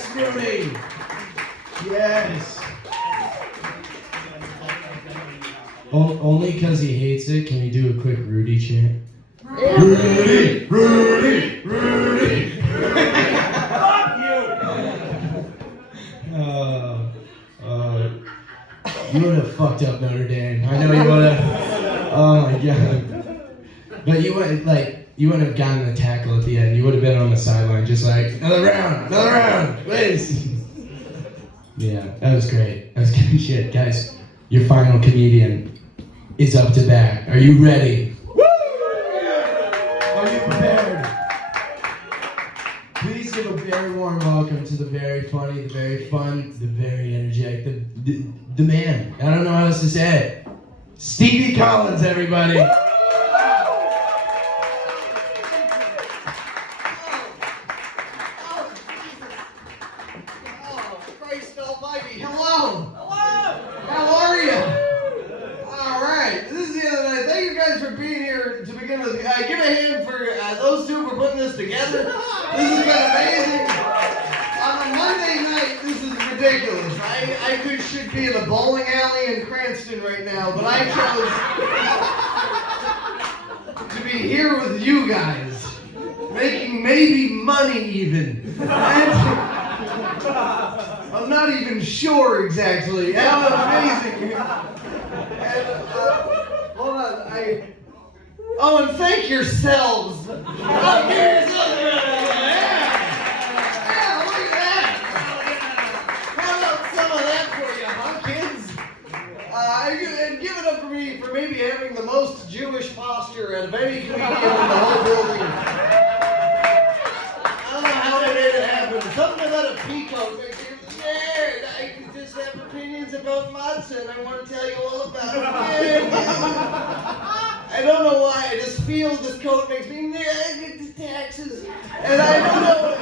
Yes, Rudy. Yes. Only because he hates it, can you do a quick Rudy chant? Rudy, Rudy, Rudy. Fuck you. You would have fucked up Notre Dame. I know you would have. Oh my god. But you wouldn't have gotten the tackle at the end. You would have been on the sideline just like, another round, please. Yeah, that was great. That was good shit. Guys, your final comedian is up to bat. Are you ready? Woo! Are you prepared? Please give a very warm welcome to the very funny, the very fun, the very energetic, the man. I don't know how else to say it. Stevie Collins, everybody. Christ almighty. Hello. Hello. How are you? All right. This is the end of the night. Thank you guys for being here to begin with. Give a hand for those two for putting this together. This has been amazing. On a Monday night, this is ridiculous. I should be in a bowling alley in Cranston right now, but I chose to be here with you guys, making maybe money even. I'm not even sure exactly. How amazing. And, hold on. Oh, and thank yourselves. Oh, give yourselves a yeah, look at that. How about some of that for you, huh, kids? And give it up for me for maybe having the most Jewish posture out of any comedian in the whole building. I don't know how they made it happen. Something about a peacoat makes you scared. I just have opinions about matzah, and I want to tell you all about it. I don't know why. I just feel this coat makes me get the taxes, and I don't know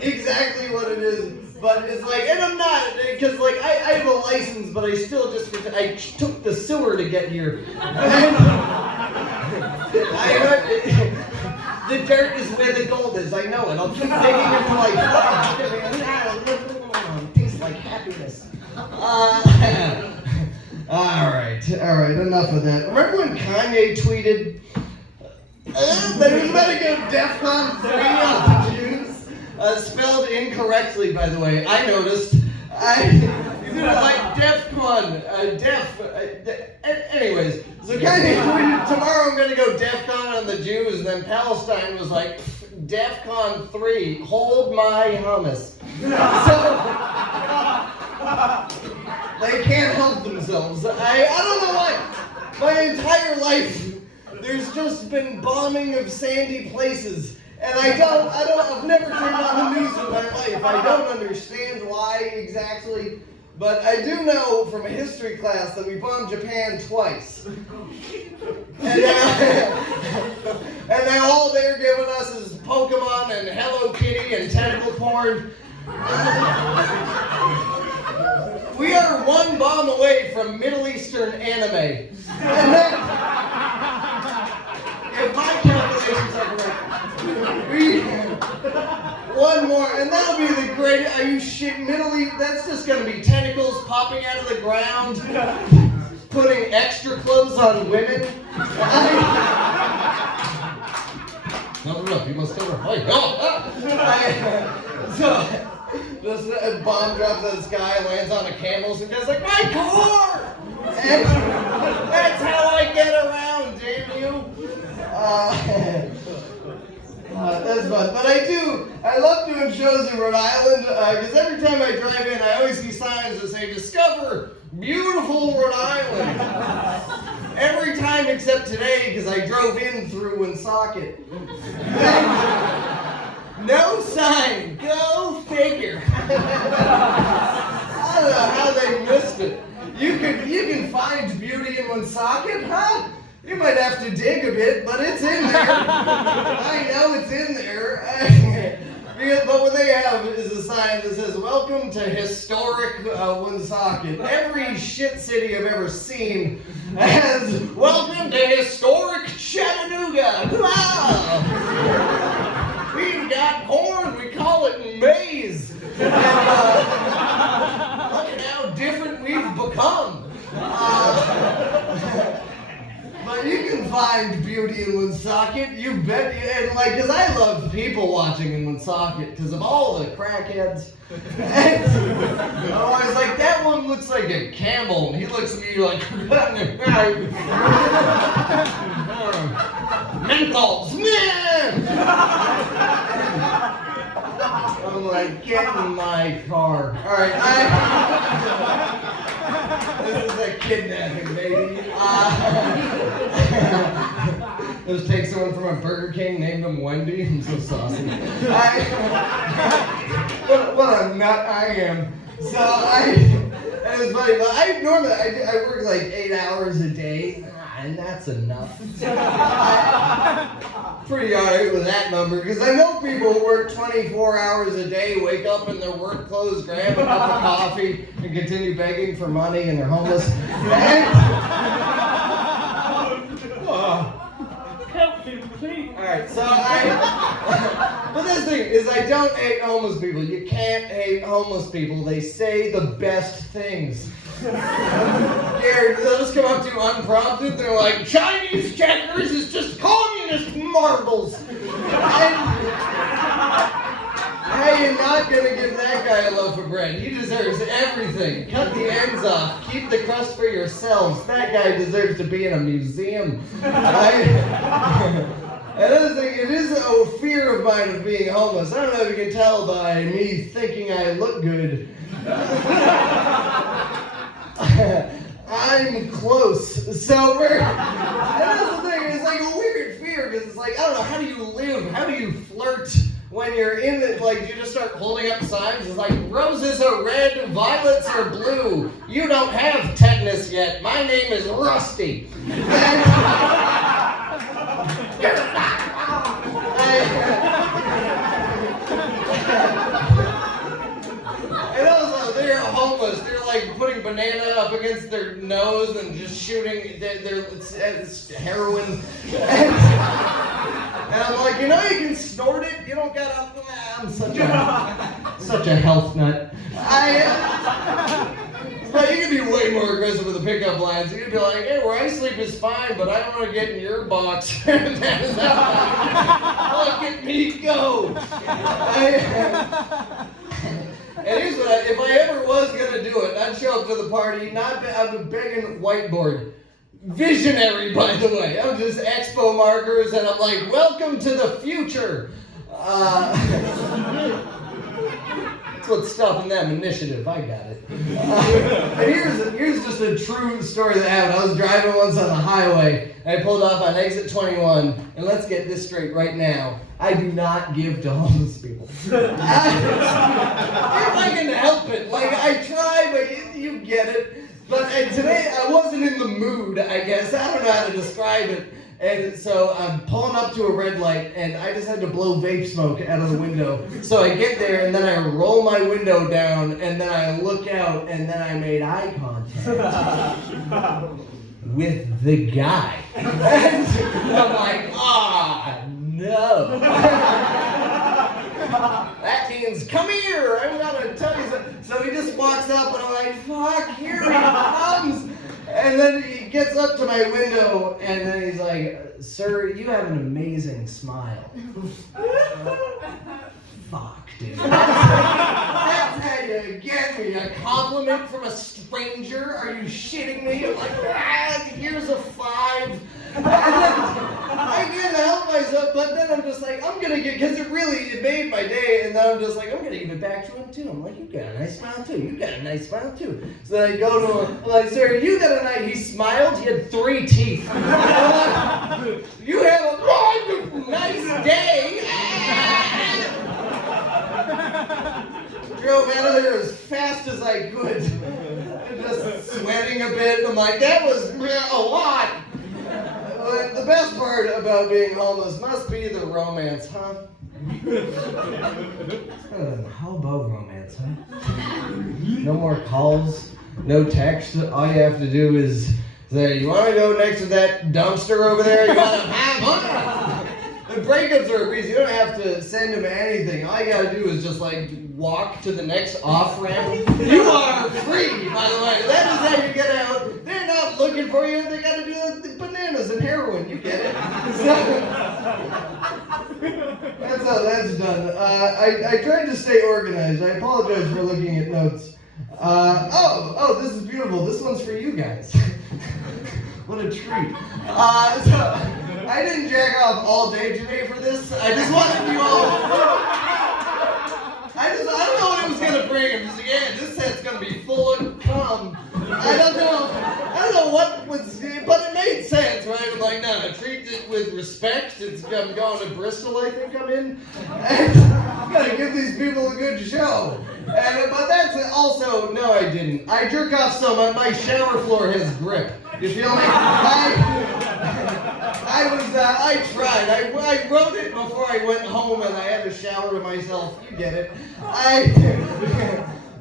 exactly what it is. But it's like, and I'm not, because like I have a license, but I still just I took the sewer to get here. The dirt is where the gold is. I know it. I'll keep digging until I find it. Tastes like happiness. All right. Enough of that. Remember when Kanye tweeted that he was about to go DEFCON 3 on the Jews? Spelled incorrectly, by the way. I noticed. Like DEFCON. Anyways, so Kanye tweeted, tomorrow I'm going to go DEFCON on the Jews, and then Palestine was like, DEFCON 3, hold my hummus. So, they can't help themselves. I don't know why. My entire life, there's just been bombing of sandy places. And I've never turned on the news in my life. I don't understand why exactly. But I do know from a history class that we bombed Japan twice. And now all they're giving us is Pokemon and Hello Kitty and tentacle porn. We are one bomb away from Middle Eastern anime. And then, if my calculations are correct, one more, and that'll be the great. Are you shit? Middle East? That's just gonna be tentacles popping out of the ground, putting extra clothes on women. Cover up. You must cover. So this bomb drops out of the sky, lands on a camel, and goes like, my car. And that's how I get around. Damn you. That's fun. But I love doing shows in Rhode Island, because every time I drive in, I always see signs that say, discover beautiful Rhode Island. Every time except today, because I drove in through Woonsocket. No sign. Go figure. I don't know how they missed it. You can find beauty in Woonsocket, huh? You might have to dig a bit, but it's in there. I know it's in there. But what they have is a sign that says, welcome to historic Woonsocket. Every shit city I've ever seen has, welcome to historic Chattanooga. Wow. We've got corn, we call it maize. And look at how different we've become. But you can find beauty in Woonsocket, you bet. And like, because I love people watching in Woonsocket because of all the crackheads. And I'm always like, that one looks like a camel. And he looks at me like, menthols, man! I'm like, get in my car. All right, this is a kidnapping, baby. Let's take someone from a Burger King, named him Wendy. I'm so saucy. What a nut I am. So and it's funny, but I normally work like 8 hours a day, and that's enough. Pretty alright with that number, because I know people who work 24 hours a day, wake up in their work clothes, grab a cup of coffee, and continue begging for money, and they're homeless. Help me, please. Alright, so but this thing is, I don't hate homeless people. You can't hate homeless people. They say the best things. They'll just come up to you unprompted. They're like, Chinese checkers is just communist marbles. How you not gonna give that guy a loaf of bread? He deserves everything. Cut the ends off. Keep the crust for yourselves. That guy deserves to be in a museum. Another thing, it is a fear of mine of being homeless. I don't know if you can tell by me thinking I look good. I'm close. So that's the thing, it's like a weird fear because it's like, I don't know, how do you live? How do you flirt when you're in it? Like, you just start holding up signs. It's like, roses are red, violets are blue. You don't have tetanus yet. My name is Rusty. And also, they're homeless. They're like putting banana up against their nose and just shooting. It's heroin. And I'm like, you know, you can snort it. You don't gotta. I'm such a health nut. But you can be way more aggressive with the pickup lines. You can be like, hey, where I sleep is fine, but I don't want to get in your box. Look at me go. And here's what if I ever was going to do it, I'd show up to the party, I'd be begging whiteboard. Visionary, by the way. I'm just expo markers, and I'm like, welcome to the future. That's what's stopping them, initiative. I got it. And here's just a true story that happened. I was driving once on the highway, and I pulled off on exit 21, and let's get this straight right now. I do not give to homeless people. If I can help it. Like, I try, but you get it. But today, I wasn't in the mood, I guess. I don't know how to describe it. And so I'm pulling up to a red light, and I just had to blow vape smoke out of the window. So I get there, and then I roll my window down, and then I look out, and then I made eye contact with the guy. And I'm like, no. That means, come here, I'm gonna tell you something. So he just walks up, and I'm like, fuck, here he comes. And then he gets up to my window, and then he's like, sir, you have an amazing smile. Fuck, dude. That's how you get me. A compliment from a stranger? Are you shitting me? I'm like, here's a 5. And then I can't help myself, but then I'm just like, I'm going to because it made my day, and then I'm just like, I'm going to give it back to him, too. I'm like, you got a nice smile, too. You got a nice smile, too. So then I go to him, I'm like, sir, you got a nice, he smiled, he had 3 teeth. You have a nice day. Drove out of there as fast as I could. Just sweating a bit. I'm like, that was a lot. The best part about being homeless must be the romance, huh? Hobo romance, huh? No more calls, no text. All you have to do is say, you want to go next to that dumpster over there? You want to have The breakups are a breeze. You don't have to send them anything. All you gotta do is just like walk to the next off ramp. You are free, by the way. That is how you get out. They're not looking for you. They gotta do the bananas and heroin. You get it. So, that's how that's done. I tried to stay organized. I apologize for looking at notes. Oh, this is beautiful. This one's for you guys. What a treat. So, I didn't jack off all day today for this. I just wanted you all. I don't know what it was gonna bring. I'm just like, yeah, this set's gonna be full of cum. I don't know what was, but it made sense, right? I'm like, no, treat it with respect. I'm going to Bristol, I think I'm in. And gotta give these people a good show. But that's also, no, I didn't. I jerk off so my shower floor has grip. You feel me? I tried. I wrote it before I went home and I had to shower to myself. You get it.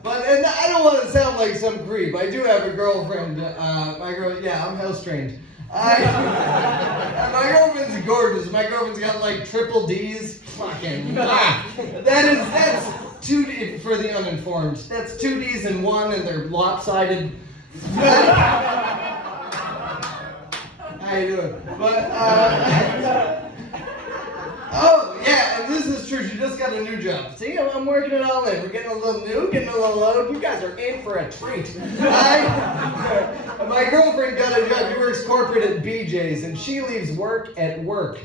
But I don't want to sound like some creep. I do have a girlfriend. I'm house trained. My girlfriend's gorgeous. My girlfriend's got like triple D's. Fucking that's 2 D for the uninformed. That's 2 D's in one, and they're lopsided. How you doing? But oh yeah, and this is true. She just got a new job. See, I'm working it all in. We're getting a little new, getting a little load. You guys are in for a treat. My girlfriend got a job. She works corporate at BJ's, and she leaves work at work.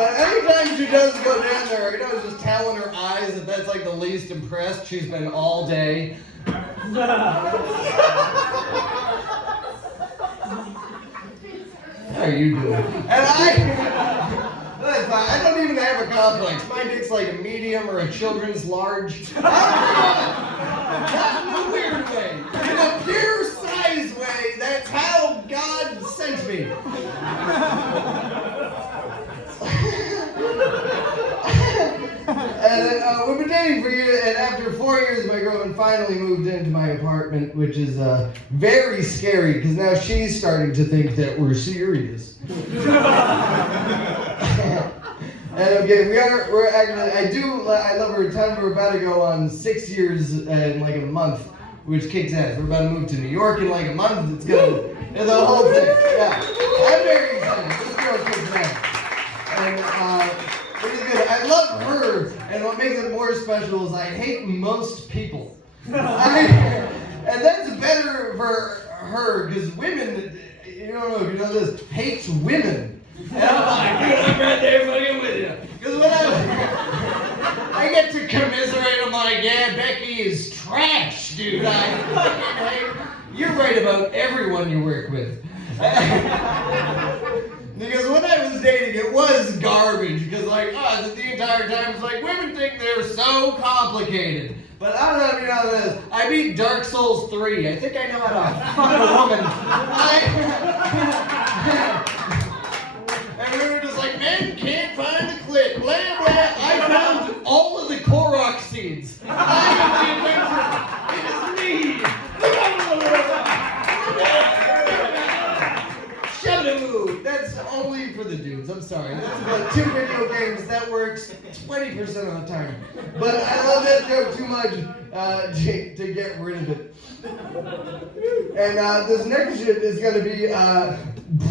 Anytime she does go down there, I was just telling her eyes that that's like the least impressed she's been all day. How are you doing? And I don't even have a complex. My dick's like a medium or a children's large. I don't know. Not in a weird way. In a pure size way. That's how God sent me. And we've been dating for years, and after 4 years, my girlfriend finally moved into my apartment, which is very scary because now she's starting to think that we're serious. And okay, we're actually, I love her a ton. We're about to go on 6 years in like a month, which kicks ass. We're about to move to New York in like a month. It's gonna, the whole thing. Yeah, I'm very excited. This girl kicks ass. And it's good. I love her, and what makes it more special is I hate most people. And that's better for her, because women, you don't know if you know this, hates women. And I'm like, dude, I'm right there fucking with you. Because when I get to commiserate, I'm like, yeah, Becky is trash, dude. I fucking hate. You're right about everyone you work with. Because when I was dating, it was garbage. Because the entire time it's like, women think they're so complicated. But I don't know if you know this. I beat Dark Souls 3. I think I know how to fuck a woman. And we were just like, men can't find the clit. Blah, blah. I found all of the Korok seeds. I am the inventor. It is me. That's only for the dudes. I'm sorry. That's about 2 video games. That works 20% of the time. But I love that joke too much to get rid of it. And this next shit is going to be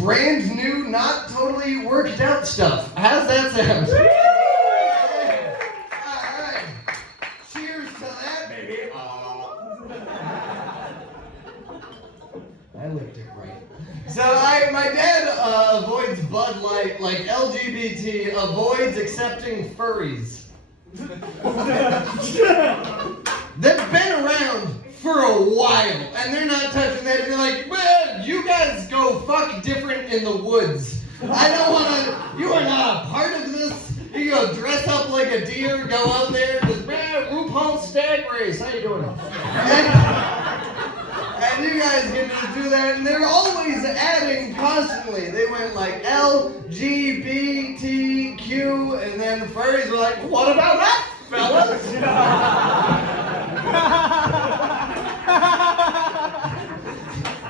brand new, not totally worked out stuff. How's that sound? Yeah. All right. Cheers to that, baby. I licked it right. So my dad avoids Bud Light like LGBT avoids accepting furries. They've been around for a while, and they're not touching that. You're like, well, you guys go fuck different in the woods. I don't want to. You are not a part of this. You go dress up like a deer, go out there, just RuPaul's Stag Race. How you doing? And you guys can just do that, and they're always adding constantly. They went like LGBTQ, and then furries were like, what about that, fellas?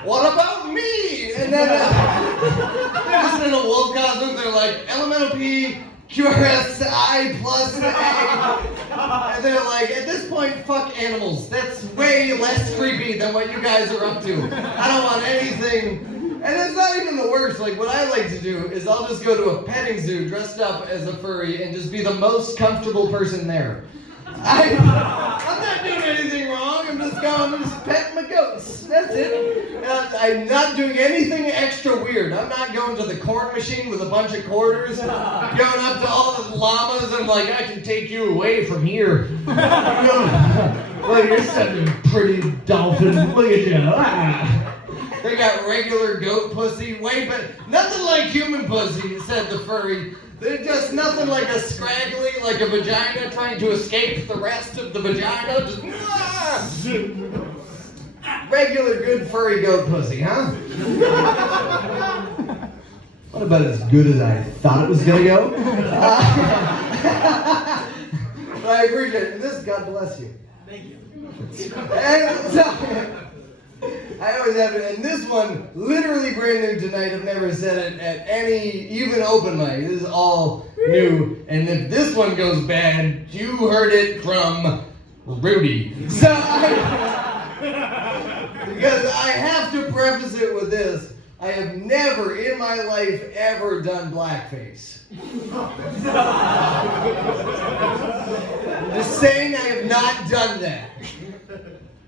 What about me? And then they're just in a wolf costume. They're like, elemental P, QRSI plus A. And they're like, at this point, fuck animals. That's way less creepy than what you guys are up to. I don't want anything. And it's not even the worst. Like, what I like to do is I'll just go to a petting zoo dressed up as a furry and just be the most comfortable person there. I'm not doing anything wrong. I'm just petting my goats. That's it. I'm not doing anything extra weird. I'm not going to the corn machine with a bunch of quarters, going up to all the llamas and like, I can take you away from here. Well, you're such a pretty dolphin. Look at you. They got regular goat pussy, nothing like human pussy, said the furry. They're just nothing like a scraggly, like a vagina trying to escape the rest of the vagina. Just, regular good furry goat pussy, huh? What about as good as I thought it was gonna go? But I appreciate it. And God bless you. Thank you. And so, I always have it, and this one, literally brand new tonight. I've never said it at any, even open mic. This is all new. And if this one goes bad, you heard it from Rudy. So, because I have to preface it with this, I have never in my life ever done blackface. Just saying, I have not done that.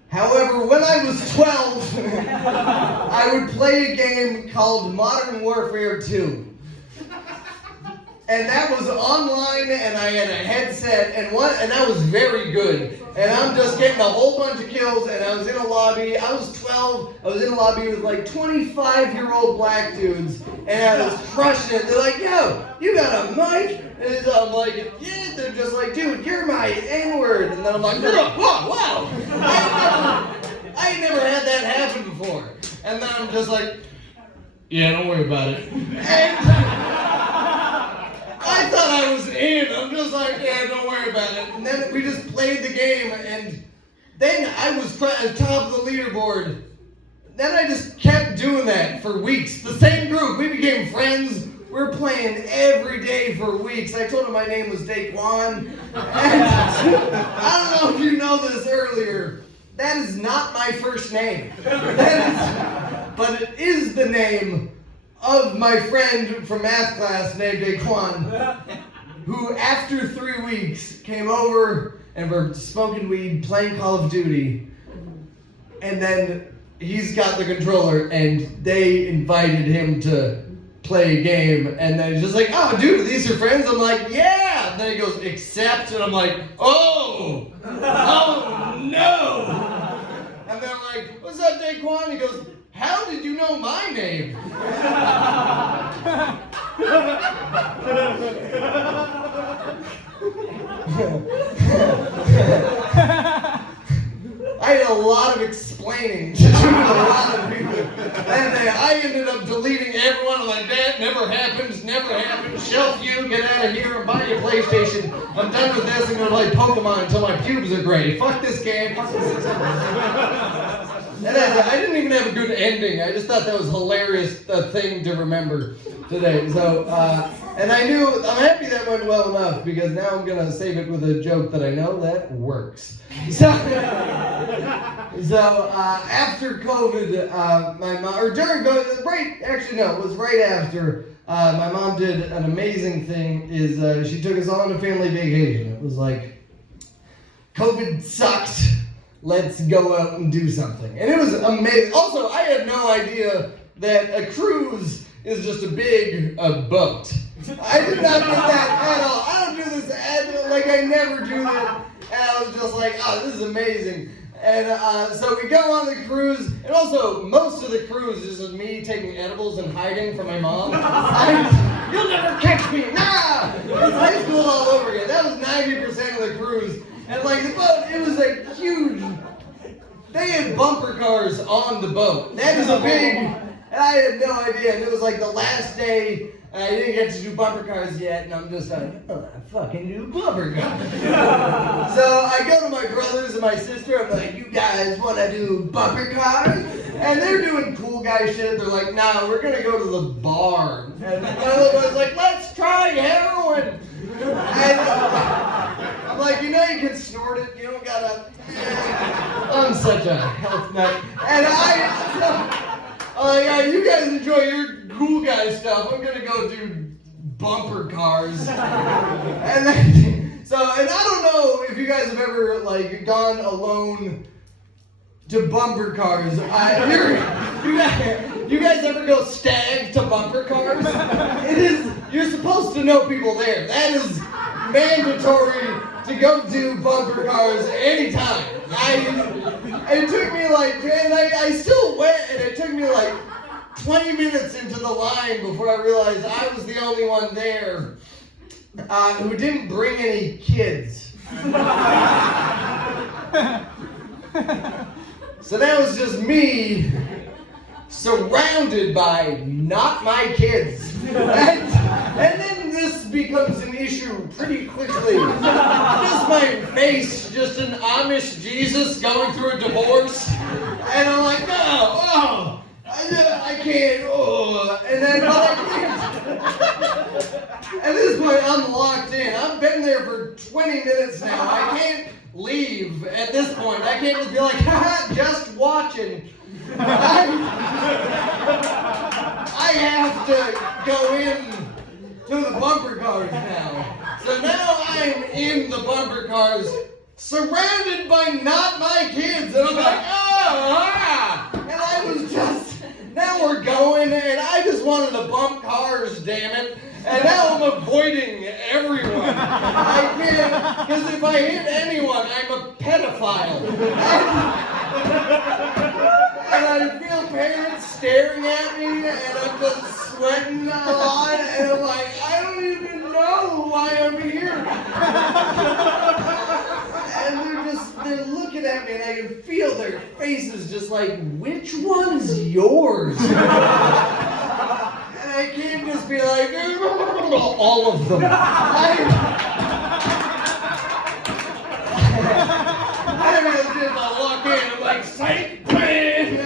However, when I was 12, I would play a game called Modern Warfare 2. And that was online, and I had a headset, and that was very good. And I'm just getting a whole bunch of kills, and I was in a lobby. I was 12. I was in a lobby with like 25-year-old black dudes, and I was crushing it. They're like, yo, you got a mic? And I'm like, yeah. They're just like, dude, you're my N-word. And then I'm like, whoa, wow. I ain't never had that happen before. And then I'm just like, yeah, don't worry about it. And I thought I was in. I'm just like, yeah, don't worry about it. And then we just played the game, and then I was at top of the leaderboard. Then I just kept doing that for weeks. The same group. We became friends. We were playing every day for weeks. I told him my name was Daquan. And I don't know if you know this earlier. That is not my first name. But it is the name of my friend from math class named Daquan, who after 3 weeks came over and we're smoking weed, playing Call of Duty, and then he's got the controller and they invited him to play a game, and then he's just like, oh dude, are these your friends? I'm like, yeah! And then he goes, accept, and I'm like, oh no! And then I'm like, what's up Daquan? He goes, how did you know my name? I had a lot of explaining to do with a lot of people. And I ended up deleting everyone. I'm like, that never happens, never happens. Shelf you, get out of here and buy your PlayStation. I'm done with this. I'm going to play Pokemon until my pubes are gray. Fuck this game. Fuck this. And I didn't even have a good ending. I just thought that was hilarious thing to remember today. So, and I'm happy that went well enough because now I'm going to save it with a joke that I know that works. So after COVID, my mom, or during COVID, it was right after, my mom did an amazing thing, she took us all on a family vacation. It was like, COVID sucked. Let's go out and do something. And it was amazing. Also, I had no idea that a cruise is just a big boat. I did not get that at all. I don't do this I never do that. And I was just like, oh, this is amazing. And so we go on the cruise. And also, most of the cruise is just me taking edibles and hiding from my mom. You'll never catch me. Nah! It's high school all over again. That was 90% of the cruise. And like the boat, it was like huge. They had bumper cars on the boat. That is a big, and I had no idea. And it was like the last day, and I didn't get to do bumper cars yet. And I'm just like, oh, I fucking do bumper cars. So I go to my brothers and my sister. I'm like, you guys want to do bumper cars? And they're doing cool guy shit. They're like, nah, we're gonna go to the bar. And another one's like, let's try heroin. And I'm like, you can snort it. You don't gotta. I'm such a health nut. And I'm like, yeah, you guys enjoy your cool guy stuff. I'm gonna go do bumper cars. And then, and I don't know if you guys have ever like gone alone to bumper cars. You guys ever go stag to bumper cars? You're supposed to know people there. That is mandatory to go do bumper cars anytime. It took me like, and I still went, and it took me like 20 minutes into the line before I realized I was the only one there who didn't bring any kids. So that was just me surrounded by not my kids. And then this becomes an issue pretty quickly. Just my face, just an Amish Jesus going through a divorce. And I'm like, I can't, and then, but I can't. At this point, I'm locked in. I've been there for 20 minutes now. I can't leave at this point. I can't just be like, haha, just watching. I have to go in to the bumper cars now. So now I'm in the bumper cars, surrounded by not my kids. And I'm like, And I was just, now we're going, and I just wanted to bump cars, damn it. And now I'm avoiding everyone. I can't, because if I hit anyone, I'm a pedophile. And I feel parents staring at me, and I'm just sweating a lot, and I'm like, I don't even know why I'm here. And they're looking at me, and I can feel their faces just like, which one's yours? And I can't just be like, all of them. I walk in, I'm like, psych, man.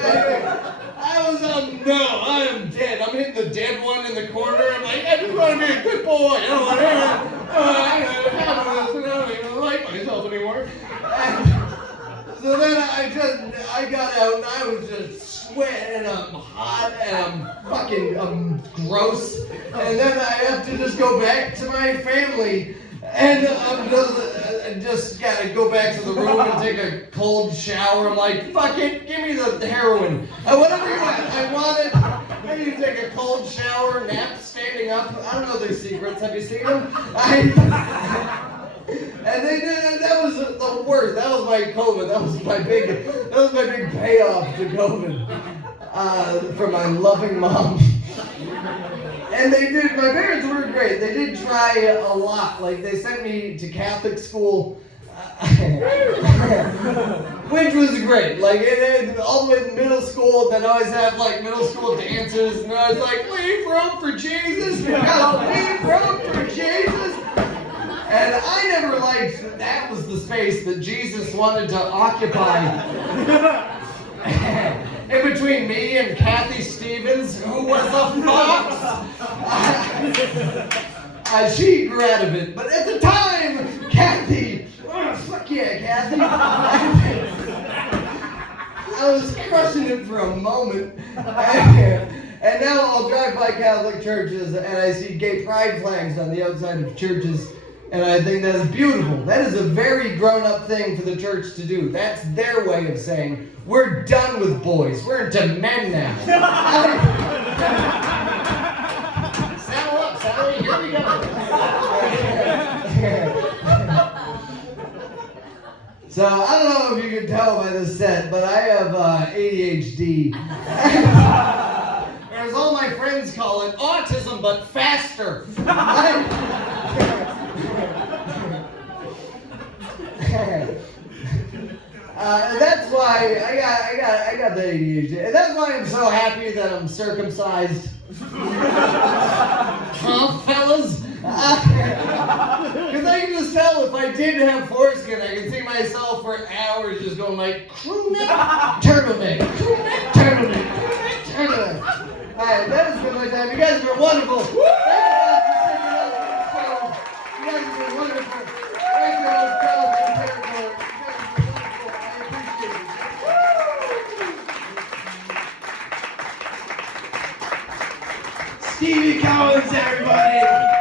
No, I am dead. I'm hitting the dead one in the corner. I'm like, I just want to be a good boy. I don't want to, I don't even like myself anymore. So then I got out and I was just sweating and I'm hot and I'm gross. And then I have to just go back to my family. And I just gotta go back to the room and take a cold shower. I'm like, fuck it, give me the heroin. Whatever you want. I want it. I need to take a cold shower, nap standing up. I don't know their secrets. Have you seen them? And they did. That was the worst. That was my COVID. That was my big payoff to COVID from my loving mom. And they did, my parents were great. They did try a lot. Like, they sent me to Catholic school, which was great. Like, all the way to middle school, they'd always have, like, middle school dances. And I was like, leave room for Jesus. Leave room for Jesus. And I never liked that was the space that Jesus wanted to occupy. In between me and Kathy Stevens, who was a fox. She grew out of it. But at the time, Kathy, fuck yeah, Kathy. I was crushing it for a moment. And now I'll drive by Catholic churches and I see gay pride flags on the outside of churches. And I think that is beautiful. That is a very grown-up thing for the church to do. That's their way of saying, we're done with boys. We're into men now. Saddle up, Sally. Here we go. So, I don't know if you can tell by this set, but I have ADHD. Or as all my friends call it, autism, but faster. That's why I got the ADHD. And that's why I'm so happy that I'm circumcised. Huh, fellas? Because I can just tell if I did have foreskin, I can see myself for hours just going like, crew neck, turtleneck, crew neck, turtleneck, crew neck, turtleneck. Alright, that has been my time. You guys have been wonderful. Thank you guys for sticking out with the show. You guys have been wonderful. Thank you, old fellas and territory. You guys have been wonderful. I appreciate it. Stevie Collins, everybody!